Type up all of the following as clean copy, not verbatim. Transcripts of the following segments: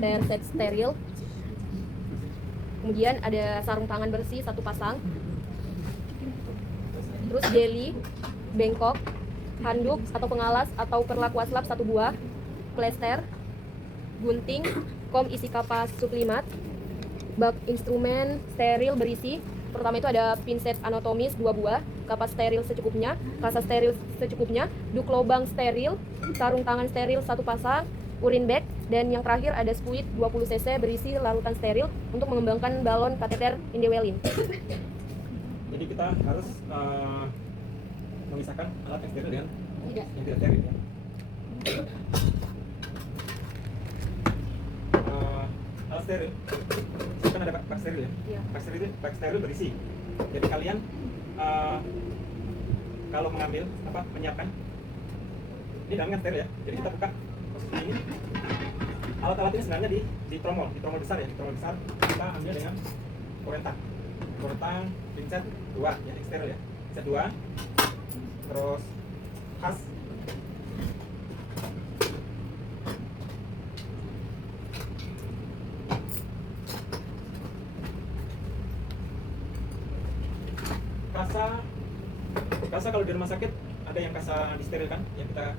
set steril. Kemudian ada sarung tangan bersih 1 pasang. Terus jeli, bengkok, handuk atau pengalas atau perlak waslap 1 buah, plester, gunting, kom isi kapas sublimat, bak instrumen steril berisi. Pertama itu ada pinset anatomis 2 buah, kapas steril secukupnya, kasa steril secukupnya, duk lobang steril, sarung tangan steril 1 pasang, urin bag, dan yang terakhir ada spuit 20 cc berisi larutan steril untuk mengembangkan balon kateter indwelin. Jadi kita harus memisahkan alat yang steril dengan Tidak. yang tidak steril ya. Alat steril, kan ada bak steril ya. Iya. Bak steril berisi. Jadi kalian kalau mengambil menyiapkan ini dalamnya steril ya. Jadi kita buka posisi ini. Alat-alat ini sebenarnya di tromol besar ya. Di tromol besar kita ambil dengan korentang, pincet 2 ya, yang steril ya. Pincet 2. Terus khas kasa kalau di rumah sakit ada yang kasa disterilkan yang kita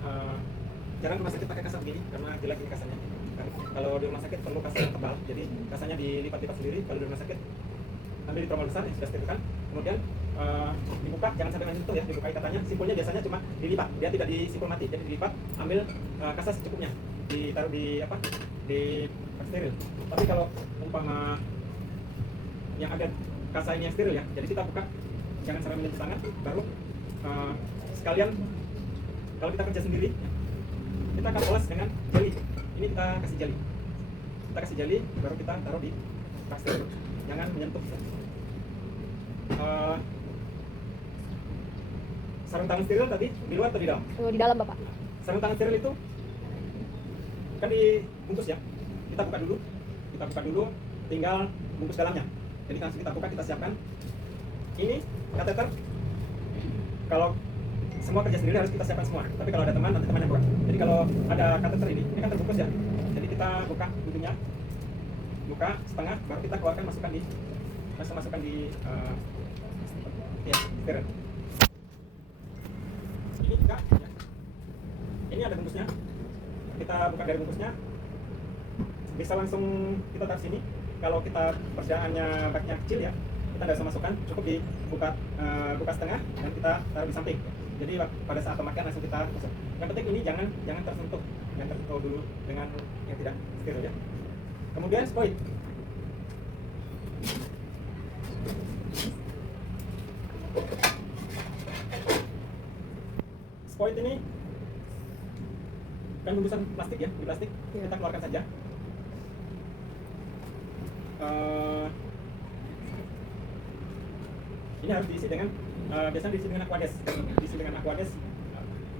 jarang rumah sakit pakai kasa begini karena jelek ini kasanya. Kalau di rumah sakit perlu kasa yang tebal, jadi kasanya dilipat-lipat sendiri. Kalau di rumah sakit ambil di tromol besar yang sudah sterilkan, kemudian dibuka, jangan sampai menyentuh ya, dibuka ikatannya. Simpulnya biasanya cuma dilipat, dia tidak disimpul mati, jadi dilipat, ambil kasa secukupnya, ditaruh di bak steril. Tapi kalau umpama yang ada kasa ini yang steril ya, jadi kita buka, jangan sampai menyentuh tangan, baru sekalian kalau kita kerja sendiri, kita akan oles dengan jeli. Ini kita kasih jeli, baru kita taruh di bak steril, jangan menyentuh. Sarung tangan steril tadi di luar atau di dalam? Di dalam, Bapak. Sarung tangan steril itu kan dibungkus ya. Kita buka dulu, tinggal bungkus dalamnya. Jadi langsung kita buka, kita siapkan. Ini kateter. Kalau semua kerja sendiri harus kita siapkan semua. Tapi kalau ada teman, nanti temannya buka. Jadi kalau ada kateter ini kan terbungkus ya. Jadi kita buka ujungnya, buka setengah, baru kita keluarkan, masukkan di steril. Ini juga ya. Ini ada bungkusnya. Kita buka dari bungkusnya. Bisa langsung kita taruh sini. Kalau kita persiapannya baknya kecil ya, kita nggak usah masukkan, cukup dibuka setengah dan kita taruh di samping. Jadi pada saat pemakaian langsung kita masuk. Yang penting ini jangan tersentuh dulu dengan yang tidak steril ya. Kemudian spuit. Spuit ini kan bungkusan plastik ya, di plastik kita keluarkan saja. Ini harus diisi dengan biasanya diisi dengan aquades.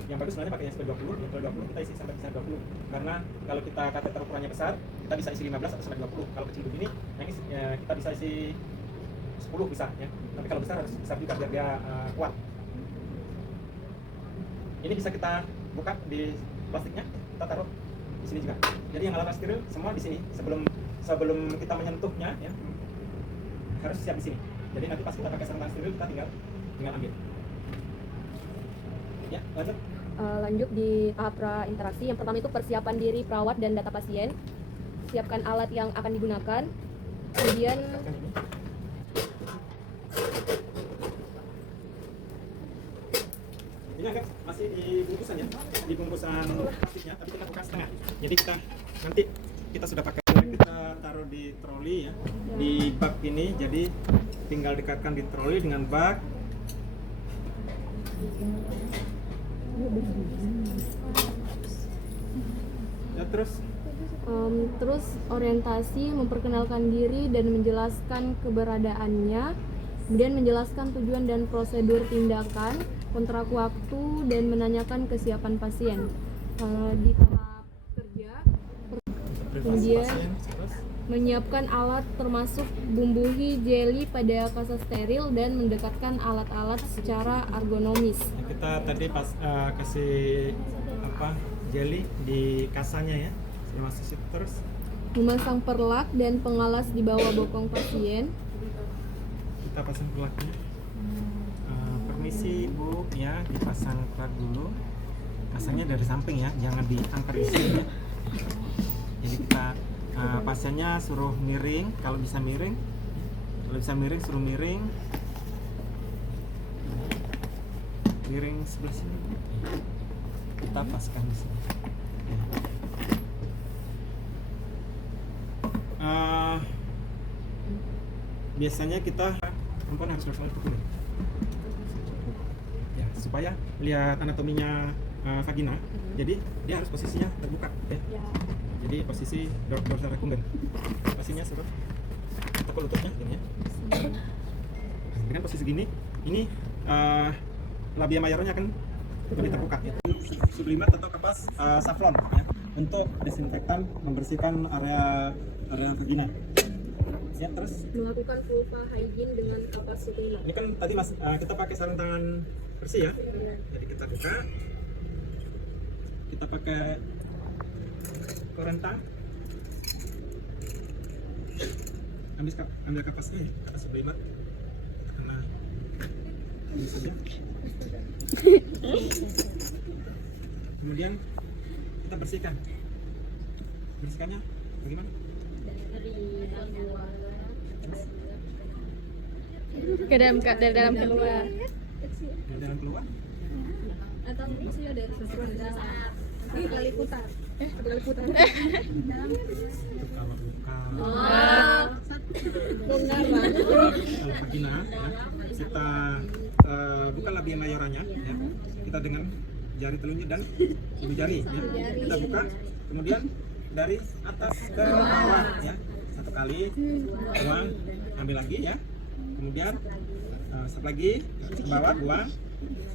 Yang bagus sebenarnya pakai yang SP20, yang SP20 kita isi sampai besar 20. Karena kalau kita kateter ukurannya besar, kita bisa isi 15 atau sampai 20. Kalau kecil begini, yang isi, kita bisa isi 10 bisa ya. Tapi kalau besar harus besar juga biar dia kuat. Ini bisa kita buka di plastiknya, kita taruh di sini juga. Jadi yang alat steril semua di sini sebelum kita menyentuhnya ya, harus siap di sini. Jadi nanti pas kita pakai sarung tangan steril, kita tinggal ambil. Ya, lanjut. Lanjut di tahap prainteraksi. Yang pertama itu persiapan diri perawat dan data pasien. Siapkan alat yang akan digunakan. Kemudian ini agak masih di bungkusan ya, di bungkusan plastiknya, tapi kita buka setengah. Jadi nanti kita sudah pakai, kita taruh di troli ya, di bak ini. Jadi tinggal dekatkan di troli dengan bak. Ya, terus orientasi, memperkenalkan diri dan menjelaskan keberadaannya, kemudian menjelaskan tujuan dan prosedur tindakan, kontrak waktu, dan menanyakan kesiapan pasien. Di tahap kerja, kemudian menyiapkan alat termasuk bumbuhi jeli pada kasa steril dan mendekatkan alat-alat secara ergonomis. Kita tadi pas kasih jeli di kasanya ya, masuk terus Memasang perlak dan pengalas di bawah bokong pasien. Kita pasang pelaknya. Permisi Bu, ya dipasang pelak dulu. Pasangnya dari samping ya, jangan diangkat di sini ya. Jadi kita pasiennya suruh miring, kalau bisa miring suruh miring sebelah sini. Kita paskan di sini. Biasanya kita perempuan harus bersama pukul ya, supaya lihat anatominya vagina. Jadi dia harus posisinya terbuka ya. Jadi posisi dorsal recumben. Posisinya suruh tekuk lututnya gini ya. Dengan posisi gini, ini labia mayornya akan lebih terbuka ya. Sublimat atau kapas safflon ya, untuk desinfektan, membersihkan area vagina. Ya, terus Melakukan vulva hygiene dengan kapas sublimat. ini kan tadi kita pakai sarung tangan bersih ya. Jadi kita buka, kita pakai korentang, ambil kapasnya ya, kapas sublimat, karena ini saja. Kemudian kita bersihkannya bagaimana? Dari dalam keluar. Dari dalam keluar. Atau maksudnya dari kali putar. Kali putar. Kalau buka Benar banget. kalau vagina ya, kita buka labia mayoranya ya. Kita dengan jari telunjuk dan ibu jari ya. Kita buka, kemudian dari atas ke bawah ya. Satu kali buang, ambil lagi ya. Kemudian satu lagi ke bawah, buang.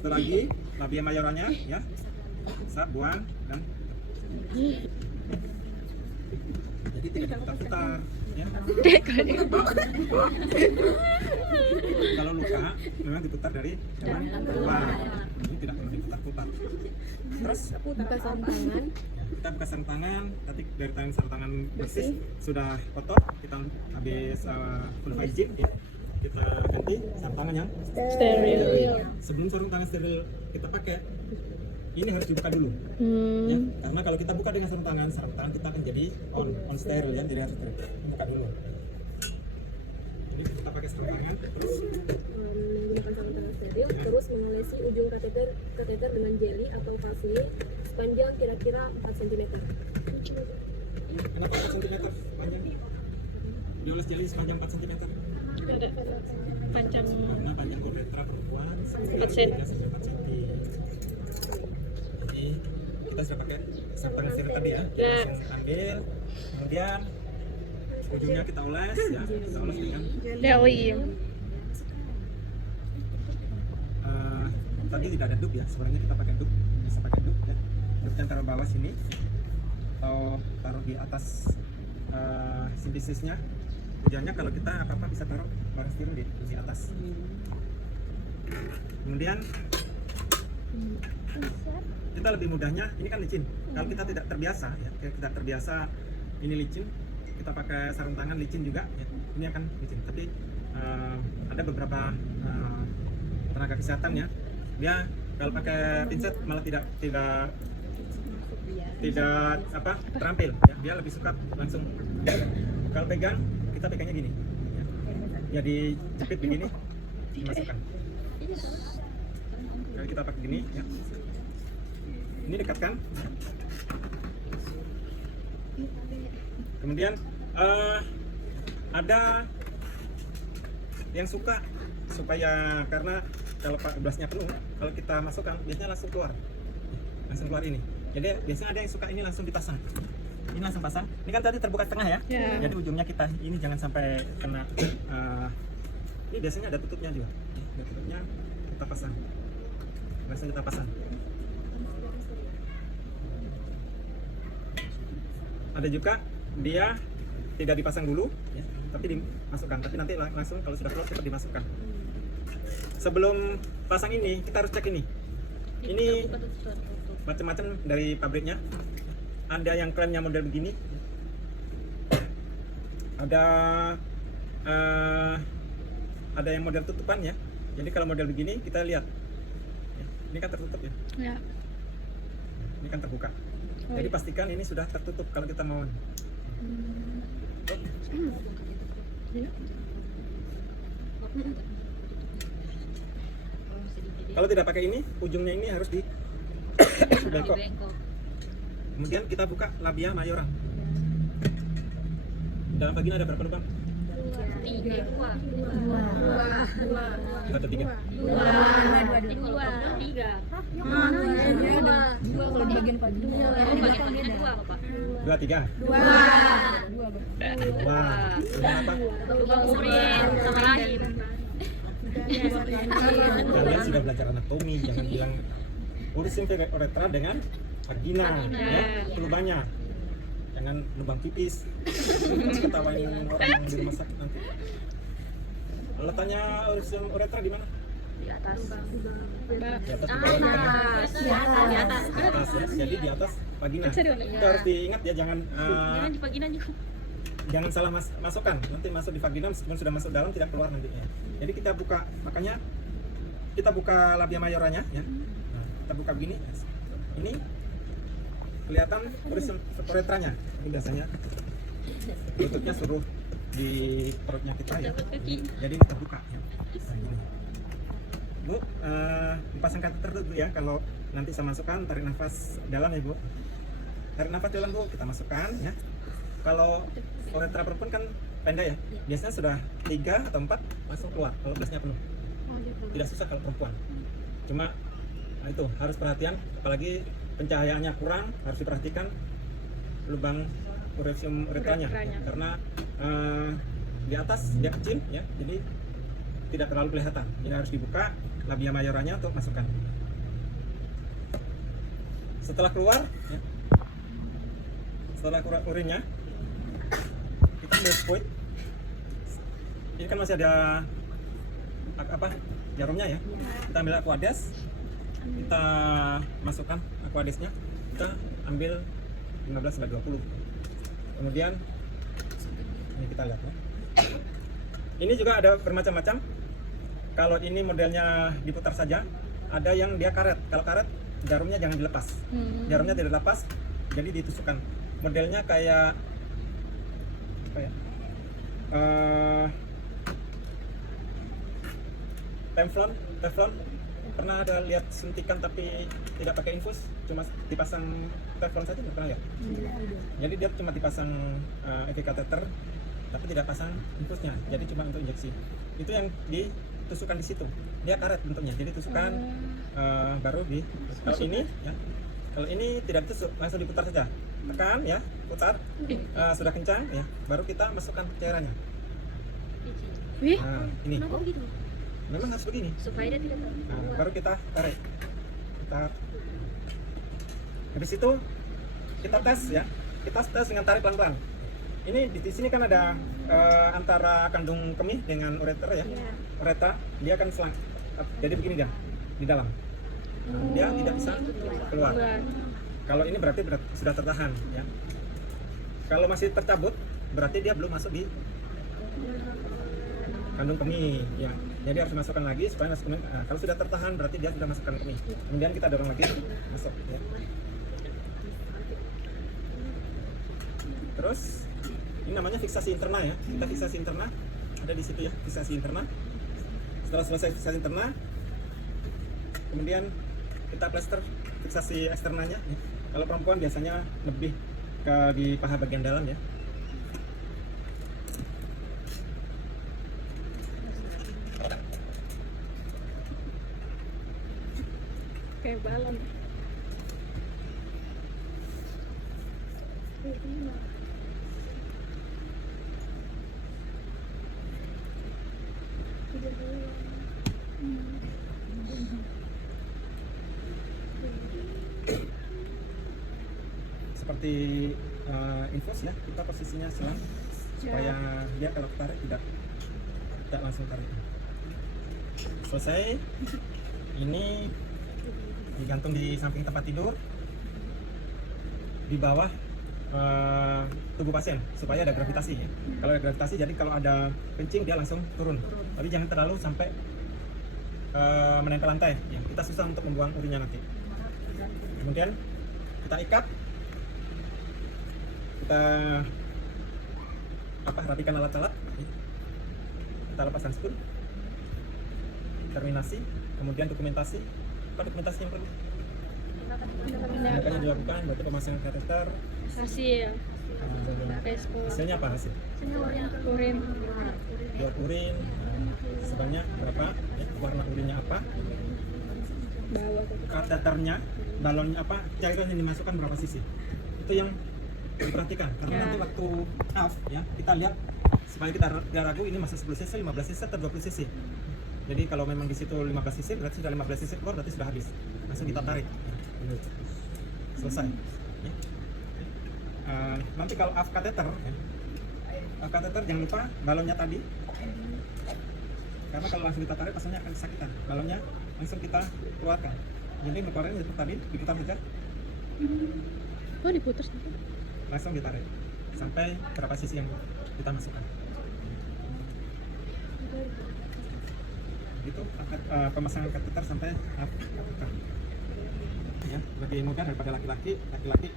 Satu lagi labia mayoranya ya. Buang dan jadi tidak diputar-putar ya. Kalau luka memang diputar dari dalam keluar, ini tidak perlu diputar-putar. Terus Buka sarung tangan. kita buka sarung tangan, tadi dari sarung tangan bersih sudah kotor, kita habis full hygiene ya. Kita ganti sarung tangan yang steril. Sebelum sarung tangan steril kita pakai, ini harus dibuka dulu ya, karena kalau kita buka dengan sarung tangan kita akan jadi on steril ya, jadi harus buka dulu. Jadi kita pakai sarung tangan terus Menggunakan sarung tangan steril, terus mengolesi ujung kateter dengan jeli atau pasli sepanjang kira-kira 4 cm. kenapa 4 cm panjang? Dioles jeli sepanjang 4 cm karena panjang uretra perempuan 4 cm. Jadi kita sudah pakai sarung tangan steril tadi ya, kita langsung ambil, kemudian ujungnya kita oles ya, kita oles dengan tadi tidak ada dup ya, sebenarnya kita pakai dup, bisa pakai dup ya. Dupnya taruh bawah sini atau taruh di atas simbisisnya. Tujuannya kalau kita apa-apa bisa taruh barang steril di atas. Kemudian kita lebih mudahnya, ini kan licin. Kalau kita tidak terbiasa ya, tidak terbiasa ini licin, kita pakai sarung tangan licin juga ya, ini akan licin. Tapi ada beberapa tenaga kesehatan ya, dia kalau pakai pinset malah tidak terampil ya, dia lebih suka langsung kalau pegang, kita pegangnya gini ya, ya dijepit begini, dimasukkan. Kalau kita pakai gini ya, ini dekatkan. Kemudian ada yang suka supaya, karena kalau gelasnya penuh, kalau kita masukkan biasanya langsung keluar ini. Jadi biasanya ada yang suka ini langsung dipasang. Ini langsung pasang. Ini kan tadi terbuka setengah ya. Jadi ujungnya kita ini jangan sampai kena. Ini biasanya ada tutupnya juga. Ada tutupnya, kita pasang. Langsung kita pasang. Ada juga dia tidak dipasang dulu, ya, tapi dimasukkan. Tapi nanti langsung kalau sudah keluar cepat dimasukkan. Sebelum pasang ini kita harus cek ini. Ini macam-macam dari pabriknya. Ada yang klaimnya model begini, ada yang model tutupan ya. Jadi kalau model begini kita lihat, ya, ini kan tertutup ya. Ya. Ini kan terbuka. Oh, Jadi iya. pastikan ini sudah tertutup kalau kita mau. Ya. Kalau tidak pakai ini, ujungnya ini harus di bengkok. Kemudian kita buka labia mayora. Dalam vagina ada berapa lubang? 3. Ada 3. Kalau di bagian vagina. 2, 3. Wah, kenapa? Kalian sudah belajar anatomi, jangan bilang urusin uretra dengan vagina, ya, itu lubangnya. Jangan lubang pipis. Ketawain orang di rumah sakit nanti. Letaknya urusin uretra di mana? Di atas. Di atas, di bawah, di tengah. Di atas. Di atas ya, jadi di atas vagina. Itu harus diingat ya, jangan jangan salah masukkan, nanti masuk di vagina meskipun sudah masuk dalam tidak keluar nantinya. Jadi kita buka, makanya kita buka labia mayoranya ya. Nah, kita buka begini. Ini kelihatan uretranya. Ini biasanya tutupnya suruh di perutnya kita ya. Jadi ini terbuka ya. Nah, gini. Bu, pasang kateter dulu ya. Kalau nanti saya masukkan, tarik nafas dalam ya Bu. Tarik nafas dalam Bu, kita masukkan ya. Kalau uretra perempuan kan pendek ya, biasanya sudah 3 atau 4 langsung keluar kalau gasnya penuh. Tidak susah kalau perempuan. Cuma nah itu harus perhatian, apalagi pencahayaannya kurang, harus diperhatikan lubang uretranya ya, karena di atas dia kecil ya, jadi tidak terlalu kelihatan. Ini harus dibuka labia mayoranya untuk masukkan. Setelah keluar ya, setelah keluar urinnya, kita ambil spuit. Ini kan masih ada jarumnya ya. Kita ambil aquades, kita masukkan aquadesnya, kita ambil 15-20. Kemudian ini kita lihat ya. Ini juga ada bermacam-macam. Kalau ini modelnya diputar saja, ada yang dia karet. Kalau karet jarumnya jangan dilepas. Jarumnya tidak dilepas, jadi ditusukkan. Modelnya kayak teflon. Pernah ada lihat suntikan tapi tidak pakai infus, cuma dipasang teflon saja, nggak pernah lihat? Jadi dia cuma dipasang IV kateter tapi tidak pasang infusnya, jadi cuma untuk injeksi. Itu yang ditusukkan di situ, dia karet bentuknya, jadi tusukan baru di. Kalau ini ya, kalau ini tidak ditusuk, langsung diputar saja, tekan ya, putar, sudah kencang ya, baru kita masukkan cairannya. Nah, ini memang harus begini Supaya dia tidak nah, baru kita tarik, habis itu kita tes ya, kita tes dengan tarik pelan-pelan. Ini di sini kan ada antara kandung kemih dengan ureter ya. Uretra dia akan selang, jadi begini dia di dalam. Nah, dia tidak bisa keluar. Kalau ini berarti sudah tertahan ya. Kalau masih tercabut berarti dia belum masuk di kandung kemih ya. Jadi harus masukkan lagi supaya masuk kemih. Nah, kalau sudah tertahan berarti dia sudah masuk kandung kemih. Kemudian kita dorong lagi masuk ya. Terus ini namanya fiksasi interna ya. Kita fiksasi interna ada di situ ya, fiksasi interna. Setelah selesai fiksasi interna, kemudian kita plester fiksasi eksternanya ya. Kalau perempuan biasanya lebih ke di paha bagian dalam ya. Kayak balon. Seperti infus ya, kita posisinya selang supaya dia kalau tarik tidak langsung tarik. Selesai. Ini digantung di samping tempat tidur, di bawah tubuh pasien supaya ada gravitasi ya. Kalau ada gravitasi, jadi kalau ada kencing dia langsung turun. Tapi jangan terlalu sampai menempel lantai. Ya. Kita susah untuk membuang urinnya nanti. Kemudian kita ikat, kita rapikan alat-alat. Ya. Kita lepaskan spoon, terminasi, kemudian dokumentasi. Apa dokumentasi yang perlu? Tindakan yang dilakukan berarti pemasangan kateter. Hasil. Respon. Hasilnya apa hasil? Urin. Diok urin sebanyak berapa? Ya, warna urinnya apa? Bawah. Kateternya, balonnya apa? Cairan yang dimasukkan berapa cc? Itu yang diperhatikan karena Ya. nanti waktu off ya kita lihat supaya kita tidak ragu ini masuk 10 cc, 15 cc atau 20 cc. Jadi kalau memang di situ 15 cc berarti sudah 15 cc keluar berarti sudah habis. Langsung kita tarik. Ya. Selesai. Ya. Nanti kalau off kateter, ya, off kateter jangan lupa balonnya tadi. Karena kalau langsung kita tarik pasalnya akan kesakitan. Balonnya langsung kita keluarkan. Jadi keluarin seperti tadi, diputar saja, Oh, diputus. langsung ditarik sampai berapa sisi yang kita masukkan. Itu pemasangan kateter sampai kateter. Ya, lebih mudah daripada laki-laki. Laki-laki